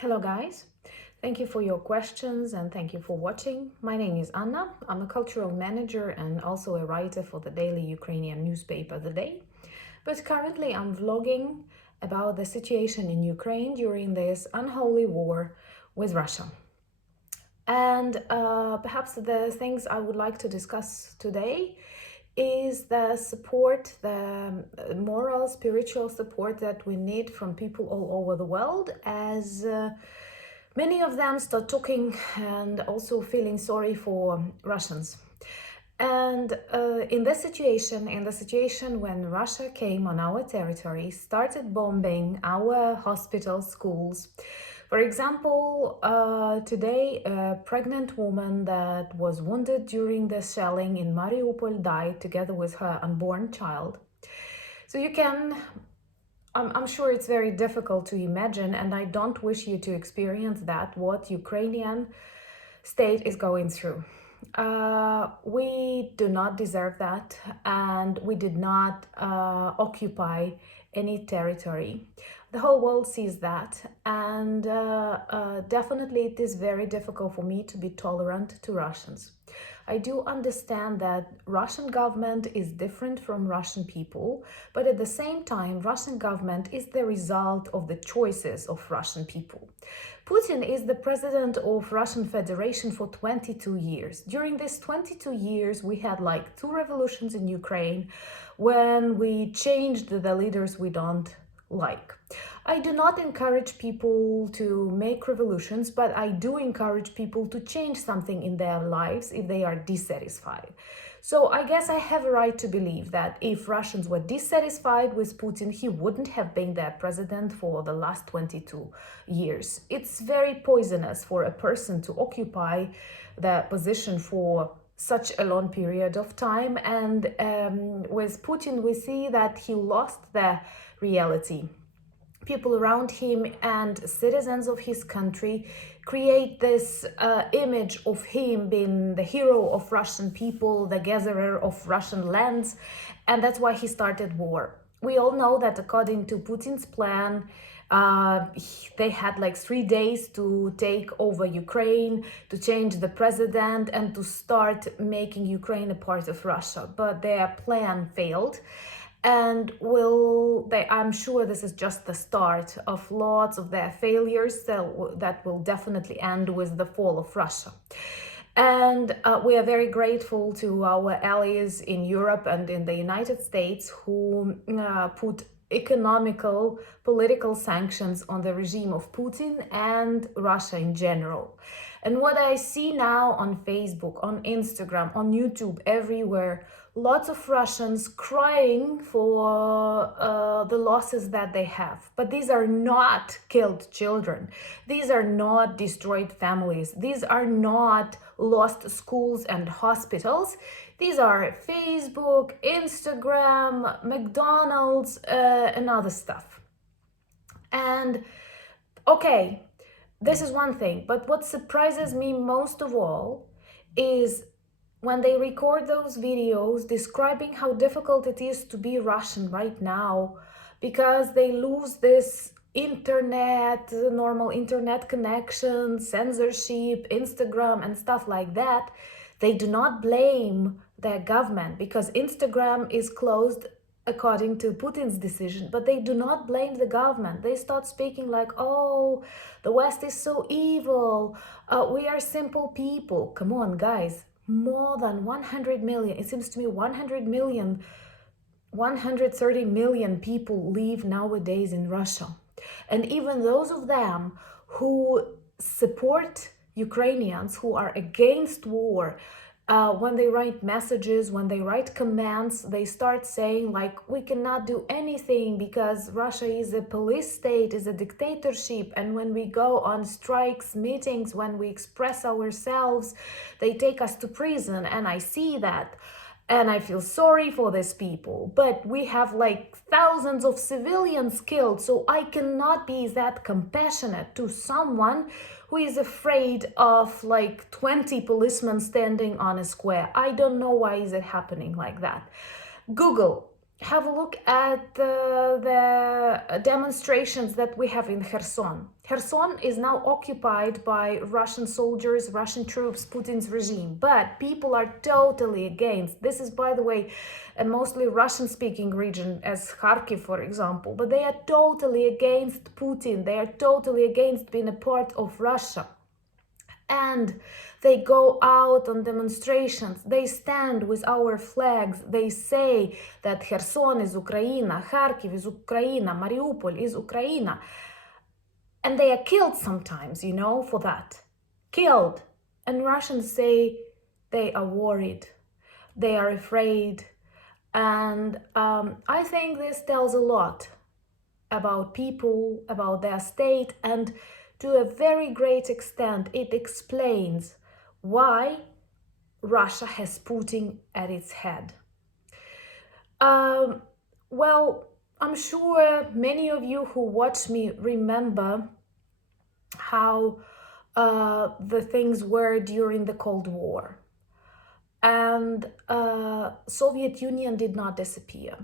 Hello guys, thank you for your questions and thank you for watching. My name is Anna. I'm a cultural manager and also a writer for the daily Ukrainian newspaper The Day. But currently I'm vlogging about the situation in Ukraine during this unholy war with Russia. And perhaps the things I would like to discuss today is the support, the moral, spiritual support that we need from people all over the world as many of them start talking and also feeling sorry for Russians. And in the situation when Russia came on our territory, started bombing our hospitals, schools. For example, today a pregnant woman that was wounded during the shelling in Mariupol died together with her unborn child. So you can, I'm sure it's very difficult to imagine, and I don't wish you to experience that, what Ukrainian state is going through. We do not deserve that, and we did not occupy any territory. The whole world sees that, and definitely it is very difficult for me to be tolerant to Russians. I do understand that Russian government is different from Russian people, but at the same time, Russian government is the result of the choices of Russian people. Putin is the president of Russian Federation for 22 years. During these 22 years, we had like 2 revolutions in Ukraine when we changed the leaders we don't like. I do not encourage people to make revolutions, but I do encourage people to change something in their lives if they are dissatisfied. So I guess I have a right to believe that if Russians were dissatisfied with Putin, he wouldn't have been their president for the last 22 years. It's very poisonous for a person to occupy the position for such a long period of time. And with Putin, we see that he lost the reality. People around him and citizens of his country create this image of him being the hero of Russian people, the gatherer of Russian lands, and that's why he started war. We all know that according to Putin's plan, they had like 3 days to take over Ukraine, to change the president, and to start making Ukraine a part of Russia. But their plan failed. And I'm sure this is just the start of lots of their failures that will definitely end with the fall of Russia. And we are very grateful to our allies in Europe and in the United States who put economical, political sanctions on the regime of Putin and Russia in general. And what I see now on Facebook, on Instagram, on YouTube, everywhere, lots of Russians crying for the losses that they have. But these are not killed children. These are not destroyed families. These are not lost schools and hospitals. These are Facebook, Instagram, McDonald's, and other stuff. And okay, this is one thing, but what surprises me most of all is when they record those videos describing how difficult it is to be Russian right now because they lose this internet, normal internet connection, censorship, Instagram and stuff like that. They do not blame their government because Instagram is closed according to Putin's decision, but they do not blame the government. They start speaking like, oh, the West is so evil, we are simple people. Come on, guys, more than 100 million, it seems to me 100 million, 130 million people live nowadays in Russia. And even those of them who support Ukrainians, who are against war, when they write messages, when they write comments, they start saying like, we cannot do anything because Russia is a police state, is a dictatorship. And when we go on strikes, meetings, when we express ourselves, they take us to prison. And I see that. And I feel sorry for these people, but we have like thousands of civilians killed, so I cannot be that compassionate to someone who is afraid of like 20 policemen standing on a square. I don't know why is it happening like that. Google have a look at the demonstrations that we have in Kherson. Kherson is now occupied by Russian soldiers, Russian troops, Putin's regime, but people are totally against. This is, by the way, a mostly Russian-speaking region, as Kharkiv, for example, but they are totally against Putin. They are totally against being a part of Russia. And they go out on demonstrations, they stand with our flags, they say that Kherson is Ukraine, Kharkiv is Ukraine, Mariupol is Ukraine. And they are killed sometimes, you know, for that. Killed. And Russians say they are worried, they are afraid. And I think this tells a lot about people, about their state, and to a very great extent, it explains why Russia has Putin at its head. Well, I'm sure many of you who watch me remember how the things were during the Cold War. And Soviet Union did not disappear.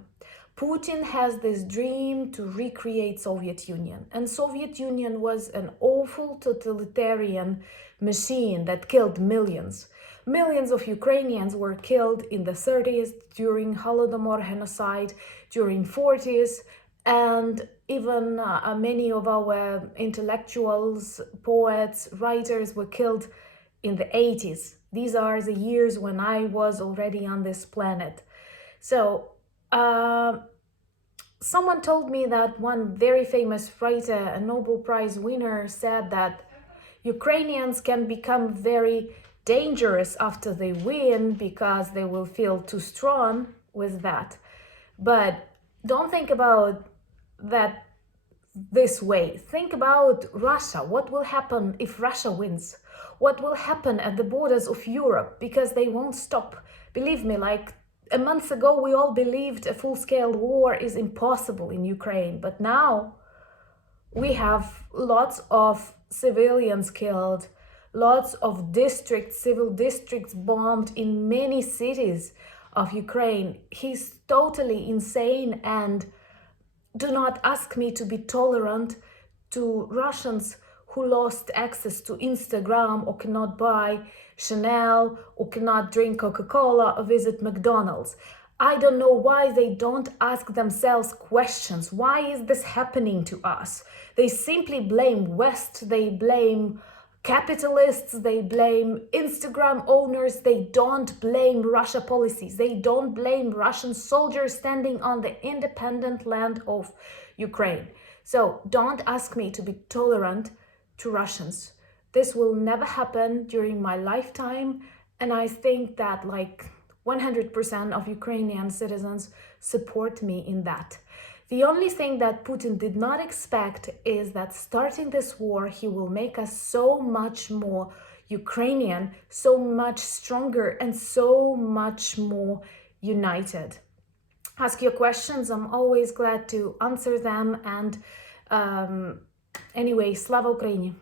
Putin has this dream to recreate Soviet Union, and Soviet Union was an awful totalitarian machine that killed millions. Millions of Ukrainians were killed in the 30s during Holodomor genocide, during 40s, and even many of our intellectuals, poets, writers were killed in the 80s. These are the years when I was already on this planet. So someone told me that one very famous writer, a Nobel Prize winner, said that Ukrainians can become very dangerous after they win because they will feel too strong with that. But don't think about that this way. Think about Russia. What will happen if Russia wins? What will happen at the borders of Europe? Because they won't stop. Believe me, like a month ago, we all believed a full-scale war is impossible in Ukraine. But now we have lots of civilians killed, lots of districts, civil districts bombed in many cities of Ukraine. He's totally insane, and do not ask me to be tolerant to Russians who lost access to Instagram or cannot buy Chanel or cannot drink Coca-Cola or visit McDonald's. I don't know why they don't ask themselves questions. Why is this happening to us? They simply blame West, they blame capitalists, they blame Instagram owners, they don't blame Russia policies, they don't blame Russian soldiers standing on the independent land of Ukraine. So don't ask me to be tolerant to Russians. This will never happen during my lifetime, and I think that like 100% of Ukrainian citizens support me in that. The only thing that Putin did not expect is that starting this war, he will make us so much more Ukrainian, so much stronger, and so much more united. Ask your questions. I'm always glad to answer them. And anyway, Slava Ukraini!